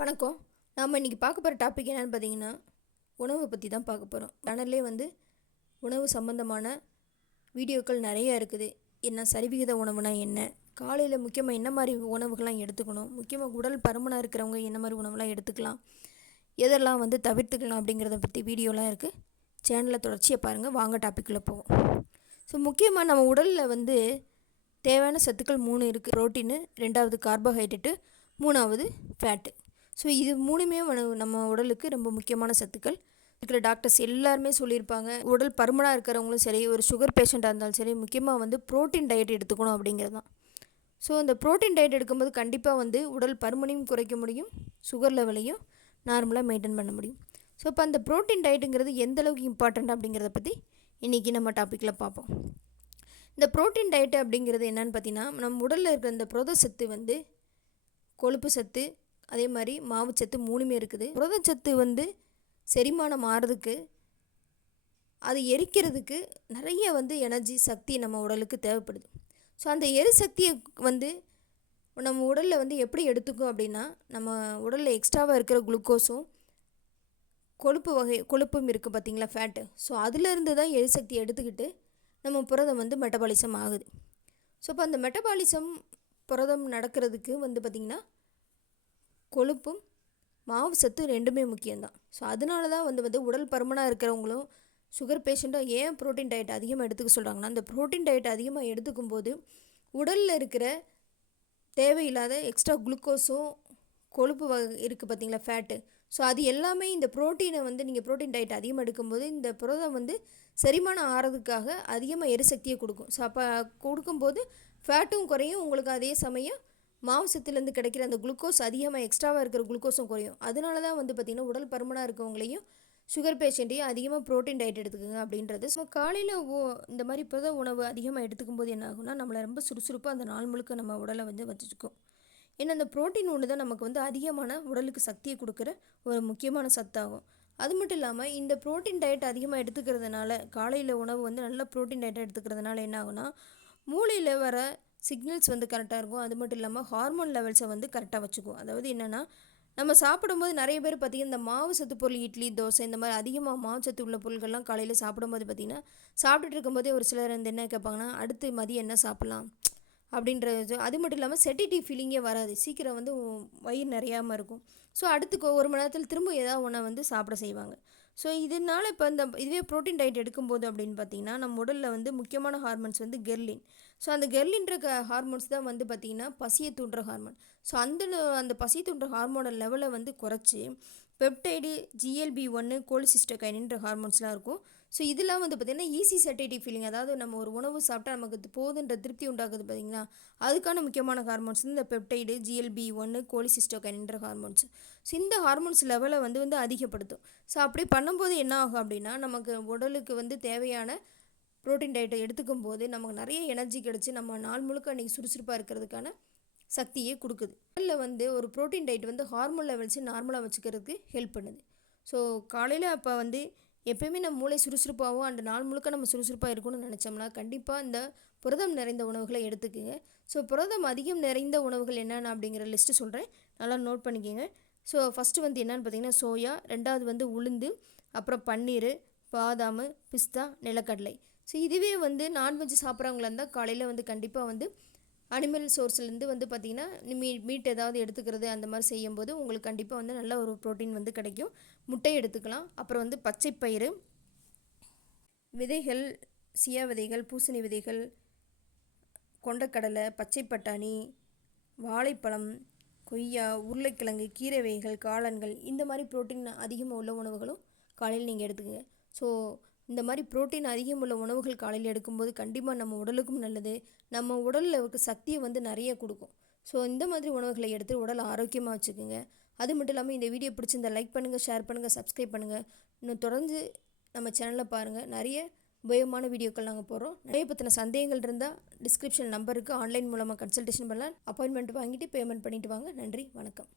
வணக்கம். நாம் இன்றைக்கி பார்க்க போகிற டாபிக் என்னென்னு பார்த்தீங்கன்னா உணவை பற்றி தான் பார்க்க போகிறோம் சேனல்லே வந்து உணவு சம்மந்தமான வீடியோக்கள் நிறையா இருக்குது. என்ன சரிவிகித உணவுனா என்ன? காலையில் முக்கியமாக என்ன மாதிரி உணவுகள்லாம் எடுத்துக்கணும்? முக்கியமாக உடல் பருமனாக இருக்கிறவங்க என்ன மாதிரி உணவுலாம் எடுத்துக்கலாம்? எதெல்லாம் வந்து தவிர்த்துக்கலாம் அப்படிங்கிறத பற்றி வீடியோலாம் இருக்குது சேனலில் தொடர்ச்சியை பாருங்கள் வாங்க டாப்பிக்கில் போவோம். ஸோ முக்கியமாக நம்ம உடலில் வந்து தேவையான சத்துக்கள் மூணு இருக்குது ப்ரோட்டீனு ரெண்டாவது கார்போஹைட்ரேட்டு மூணாவது ஃபேட்டு ஸோ இது மூணுமே நம்ம உடலுக்கு ரொம்ப முக்கியமான சத்துக்கள். இருக்கிற டாக்டர்ஸ் எல்லாருமே சொல்லியிருப்பாங்க உடல் பருமனாக இருக்கிறவங்களும் சரி ஒரு சுகர் பேஷண்ட்டாக இருந்தாலும் சரி முக்கியமாக வந்து ப்ரோட்டீன் டயட் எடுத்துக்கணும் அப்படிங்கிறது தான். ஸோ அந்த ப்ரோட்டீன் டயட் எடுக்கும்போது கண்டிப்பாக வந்து உடல் பருமனையும் குறைக்க முடியும் சுகர் லெவலையும் நார்மலாக மெயின்டைன் பண்ண முடியும். ஸோ இப்போ அந்த ப்ரோட்டீன் டயட்டுங்கிறது எந்த அளவுக்கு இம்பார்ட்டண்ட் அப்படிங்கிறத பற்றி இன்றைக்கி நம்ம டாப்பிக்கில் பார்ப்போம். இந்த ப்ரோட்டீன் டயட்டு அப்படிங்கிறது என்னென்னு பார்த்தீங்கன்னா நம்ம உடலில் இருக்கிற இந்த புரத சத்து வந்து கொழுப்பு சத்து அதே மாதிரி மாவுச்சத்து மூணுமே இருக்குது. புரதச்சத்து வந்து செரிமானம் ஆறுறதுக்கு அது எரிக்கிறதுக்கு நிறைய வந்து எனர்ஜி சக்தி நம்ம உடலுக்கு தேவைப்படுது. ஸோ அந்த எரிசக்தியை வந்து நம்ம உடலில் வந்து எப்படி எடுத்துக்கும் அப்படின்னா நம்ம உடலில் எக்ஸ்ட்ராவாக இருக்கிற குளுக்கோஸும் கொழுப்பு வகை கொழுப்பும் இருக்குது பார்த்திங்களா ஃபேட்டு ஸோ அதிலேருந்து தான் எரிசக்தி எடுத்துக்கிட்டு நம்ம புரதம் வந்து மெட்டபாலிசம் ஆகுது. ஸோ இப்போ அந்த மெட்டபாலிசம் புரதம் நடக்கிறதுக்கு வந்து பார்த்திங்கன்னா கொழுப்பும் மாவு சத்து ரெண்டுமே முக்கியம்தான். ஸோ அதனால தான் வந்து வந்து உடல் பருமனாக இருக்கிறவங்களும் சுகர் பேஷண்ட்டாக ஏன் ப்ரோட்டீன் டயட் அதிகமாக எடுத்துக்க சொல்கிறாங்கன்னா அந்த ப்ரோட்டீன் டயட் அதிகமாக எடுத்துக்கும் போது உடலில் இருக்கிற தேவையில்லாத எக்ஸ்ட்ரா குளுக்கோஸும் கொழுப்பு வகை இருக்குது பார்த்தீங்களா ஃபேட்டு ஸோ அது எல்லாமே இந்த ப்ரோட்டீனை வந்து நீங்கள் ப்ரோட்டீன் டயட் அதிகமாக எடுக்கும்போது இந்த புரதம் வந்து செரிமானம் ஆகிறதுக்காக அதிகமாக எரிசக்தியை கொடுக்கும். ஸோ அப்போ கொடுக்கும்போது ஃபேட்டும் குறையும் உங்களுக்கு அதே சமயம் மாவுசத்துலேருந்து கிடைக்கிற அந்த குளுக்கோஸ் அதிகமாக எக்ஸ்ட்ராவாக இருக்கிற குளுக்கோஸும் குறையும். அதனால தான் வந்து பார்த்திங்கன்னா உடல் பருமனாக இருக்கவங்களையும் சுகர் பேஷண்ட்டையும் அதிகமாக ப்ரோட்டீன் டயட் எடுத்துக்கோங்க அப்படின்றது. ஸோ காலையில் ஓ இந்த மாதிரி புரத உணவு அதிகமாக எடுத்துக்கும் போது என்ன ஆகும்னா நம்மளை ரொம்ப சுறுசுறுப்பாக அந்த நாள் முழுக்க நம்ம உடலை வந்து வச்சுருக்கோம் ஏன்னா அந்த ப்ரோட்டீன் ஒன்று தான் நமக்கு வந்து அதிகமான உடலுக்கு சக்தியை கொடுக்குற ஒரு முக்கியமான சத்தாகும். அது மட்டும் இல்லாமல் இந்த ப்ரோட்டீன் டயட் அதிகமாக எடுத்துக்கிறதுனால காலையில் உணவு வந்து நல்ல ப்ரோட்டீன் டயட்டாக எடுத்துக்கிறதுனால என்ன ஆகுனா மூளையில் வர சிக்னல்ஸ் வந்து கரெக்டாக இருக்கும். அது மட்டும் இல்லாமல் ஹார்மோன் லெவல்ஸை வந்து கரெக்டாக வச்சுக்கும். அதாவது என்னென்னா நம்ம சாப்பிடும்போது நிறைய பேர் பார்த்திங்கன்னா இந்த மாவு சத்து பொருள் இட்லி தோசை இந்த மாதிரி அதிகமாக மாவு சத்து உள்ள பொருட்கள்லாம் காலையில் சாப்பிடும்போது பார்த்திங்கன்னா சாப்பிட்டுட்டு இருக்கும்போதே ஒரு சிலர் வந்து என்ன கேட்பாங்கன்னா அடுத்து மதியம் என்ன சாப்பிட்லாம்? அப்படின்றது அது மட்டும் இல்லாமல் செட்டிட்டி ஃபீலிங்கே வராது. சீக்கிரம் வந்து வயிறு நிறையாமல் இருக்கும். ஸோ அடுத்து ஒரு மணி நேரத்தில் திரும்ப ஏதாவது ஒன்றை வந்து சாப்பிட செய்வாங்க. ஸோ இதனால் இப்போ இந்த இதுவே ப்ரோட்டீன் டயட் எடுக்கும்போது அப்படின்னு பார்த்தீங்கன்னா நம்ம உடலில் வந்து முக்கியமான ஹார்மோன்ஸ் வந்து கெர்லின் ஸோ அந்த கெர்லின்ற ஹார்மோன்ஸ் தான் வந்து பார்த்திங்கன்னா பசியை தூண்டுற ஹார்மோன் ஸோ அந்த அந்த பசியை தூண்டுற ஹார்மோனோட லெவலை வந்து குறைச்சி பெப்டைடு ஜிஎல்பி ஒன்று கோலிசிஸ்டகைனின்ற ஹார்மோன்ஸ்லாம் இருக்கும். ஸோ இதெல்லாம் வந்து பார்த்திங்கன்னா ஈஸி சட்டேட்டிவ் ஃபீலிங் அதாவது நம்ம ஒரு உணவு சாப்பிட்டா நமக்கு போதுன்ற திருப்தி உண்டாகுது பார்த்திங்கன்னா அதுக்கான முக்கியமான ஹார்மோன்ஸ் இந்த பெப்டைடு ஜிஎல்பி ஒன்று கோலிசிஸ்டோகைனின்ற ஹார்மோன்ஸ் ஸோ இந்த ஹார்மோன்ஸ் லெவலை வந்து வந்து அதிகப்படுத்தும். ஸோ அப்படி பண்ணும்போது என்ன ஆகும் அப்படின்னா நமக்கு உடலுக்கு வந்து தேவையான ப்ரோட்டீன் டயட்டை எடுத்துக்கும் போது நமக்கு நிறைய எனர்ஜி கிடச்சி நம்ம நாள் முழுக்க அன்றைக்கி சுறுசுறுப்பாக இருக்கிறதுக்கான சக்தியே கொடுக்குது. அதில் வந்து ஒரு ப்ரோட்டீன் டயட் வந்து ஹார்மோன் லெவல்ஸை நார்மலாக வச்சுக்கிறதுக்கு ஹெல்ப் பண்ணுது. ஸோ காலையில் அப்போ வந்து எப்போயுமே நம்ம மூளை சுறுசுறுப்பாகவும் அந்த நாள் முழுக்க நம்ம சுறுசுறுப்பாக இருக்கணும்னு நினச்சோம்னா கண்டிப்பாக இந்த புரதம் நிறைந்த உணவுகளை எடுத்துக்கோங்க. ஸோ புரதம் அதிகம் நிறைந்த உணவுகள் என்னென்ன அப்படிங்கிற லிஸ்ட்டு சொல்கிறேன் நல்லா நோட் பண்ணிக்கோங்க. ஸோ ஃபஸ்ட்டு வந்து என்னென்னு பார்த்தீங்கன்னா சோயா ரெண்டாவது வந்து உளுந்து அப்புறம் பன்னீர் பாதாம் பிஸ்தா நிலக்கடலை. ஸோ இதுவே வந்து நான்வெஜ் சாப்பிட்றவங்களா இருந்தால் காலையில் வந்து கண்டிப்பாக வந்து அனிமல் சோர்ஸ்லேருந்து வந்து பார்த்திங்கன்னா மீ மீட் ஏதாவது எடுத்துக்கிறது அந்த மாதிரி செய்யும்போது உங்களுக்கு கண்டிப்பாக வந்து நல்ல ஒரு ப்ரோட்டீன் வந்து கிடைக்கும். முட்டை எடுத்துக்கலாம். அப்புறம் வந்து பச்சைப்பயிறு விதைகள் சியா விதைகள் பூசணி விதைகள் கொண்டக்கடலை பச்சை பட்டாணி வாழைப்பழம் கொய்யா உருளைக்கிழங்கு கீரை வகைகள் காளான்கள் இந்த மாதிரி ப்ரோட்டீன் அதிகமாக உள்ள உணவுகளும் காலையில் நீங்கள் எடுத்துக்கங்க. ஸோ இந்த மாதிரி புரோட்டீன் அதிகம் உள்ள உணவுகள் காலையில் எடுக்கும்போது கண்டிப்பாக நம்ம உடலுக்கும் நல்லது. நம்ம உடலில் இருக்க சக்தியை வந்து நிறைய கொடுக்கும். ஸோ இந்த மாதிரி உணவுகளை எடுத்து உடல் ஆரோக்கியமாக வச்சுக்கோங்க. அது மட்டும் இல்லாமல் இந்த வீடியோ பிடிச்சிருந்தா லைக் பண்ணுங்கள் ஷேர் பண்ணுங்கள் சப்ஸ்கிரைப் பண்ணுங்கள் இன்னும் தொடர்ந்து நம்ம சேனலில் பாருங்கள் நிறைய உபயோகமான வீடியோக்கள் நாங்கள் போகிறோம் நிறைய பற்றின சந்தேகங்கள் இருந்தால் டிஸ்கிரிப்ஷன் நம்பருக்கு ஆன்லைன் மூலமாக கன்சல்டேஷன் பண்ணலாம். அப்பாயின்மெண்ட் வாங்கிட்டு பேமெண்ட் பண்ணிவிட்டு வாங்க. நன்றி வணக்கம்.